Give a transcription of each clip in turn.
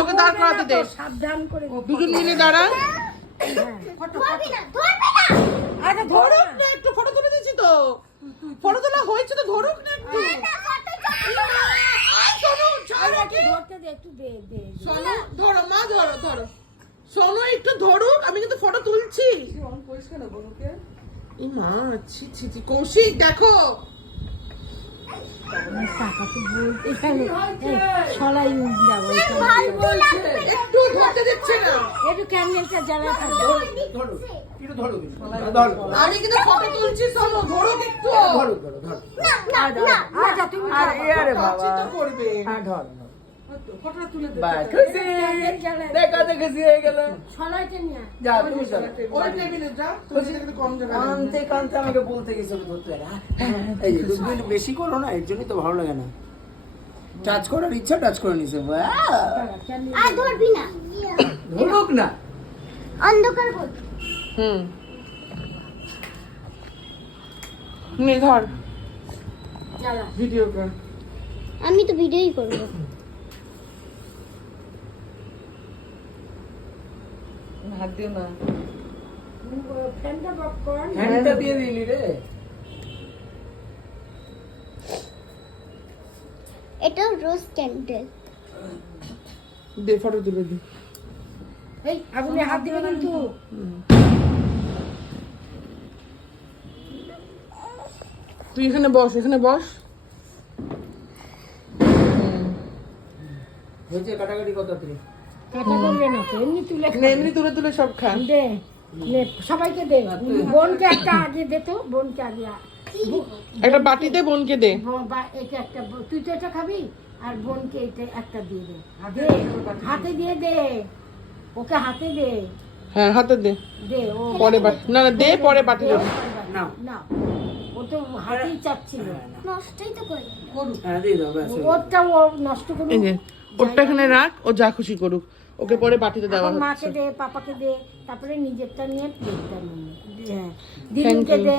ওকে দাঁড় করাতে দে, সাবধান করে দুজন মিলে দাঁড়া। আচ্ছা ধরুক না একটু, ফটো তুলে দিচ্ছি তো, ফটো তোলা হয়েছে তো, ধরুক না একটু। সোনু ছাড়ো ওকে। ধরতে দে, একটু দে দে। সোনু ধরো, মা ধরো ধরো, সোনু একটু ধরুক, আমি কিন্তু ফটো তুলছি। এই মা, ছি ছি ছি, কৌশিক দেখো। সলাই যাবো একটু ধরতে দিচ্ছে না। একটু ক্যান্ডেলটা জ্বালা থাকবে। আমি কিন্তু ফটো তুলছি, সোনু ধরুক একটু। আচ্ছা তুমি কাছে তো করবে। ফটো তুলে দে। সলাইটা নিয়ে যা তুমি চলো। ওই টেবিলে যা, তুমি দেখতে কম জায়গা নেই। কানতে কানতে আমাকে বলতে গেছিল ধরতে এই যে তুমি একটু বেশি করো না, এর জন্যই তো ভালো লাগে না। টাচ করার ইচ্ছা টাচ করে নিছে। আর ধরবি না, ধরুক না। অন্ধকার কর। নে ধর, জ্বালা। ভিডিও কর। আমি তো ভিডিওই করব। হাত দিও না। ফ্যানটা বক কর। হ্যান্ডটা দিয়ে দিলি রে। এটা রোজ ক্যান্ডেল। দে ফটো তুলে দি। এই আগুনে হাত দিবে কিন্তু। তুই এখানে বস, এখানে বস। হয়েছে কাটাকাটি কথা তুই। কথা বলবে না তো, এমনি তুলে না, এমনি তুলে তুলে সব খান। দে নে, সবাইকে দে। বোনকে একটা আগে দে তো, বোনকে আগে। একটা বাটিতে বোনকে দে। এটা একটা, তুই তো এটা খাবি, আর বোনকে এটা একটা দিয়ে দে। দে, হাতে দিয়ে দে, ওকে হাতে দে। হ্যাঁ হাতে দে, দে ও পরে বাটি, না না দে, পরে বাটি দেবো। না। না, ও তো হাতেই চাচ্ছিল। নষ্টই তো করে। হ্যাঁ দিয়ে দাও ব্যাস। ওরটা ও নষ্ট করে। এই যে ওরটা এখানে রাখ, ও যা খুশি করুক, ওকে পরে বাটিতে দেওয়া এখন হচ্ছে। মাকে দে, পাপাকে দে, তারপরে নিজেরটা নিয়ে প্লেটটা নিয়ে হ্যাঁ, দিদিকে দে,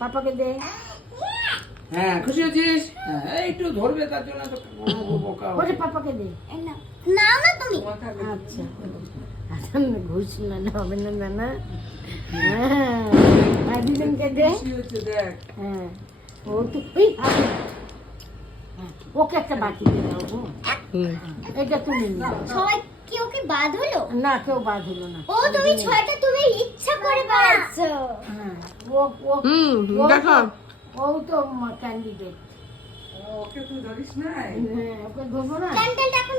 পাপাকে দে। হ্যাঁ খুশি হয়েছিস? হ্যাঁ এই একটু ধরবে তার জন্য তো বোকা। ওরে পাপাকে দে। এই নাও। নাও না তুমি। আচ্ছা আচ্ছা, ঘুষ না হবে না না। হ্যাঁ, আর দিদিকে দে। হ্যাঁ, ও তো এই হাতে। হ্যাঁ, ওকে একটা বাটি দিয়ে দাও গো। এটা তুমি নাও। সবাই কি ওকে বাদ হলো? না, কেউ বাদ হলো না। ও তুমি ছয়টা তুমি ইচ্ছা করে বাড়াচ্ছো। হ্যাঁ, ও ও দেখা। ও তো ক্যান্ডিডেট। ওকে তুই ধরিস না। হ্যাঁ, ওকে ধরবো না। ক্যান্ডেলটা এখন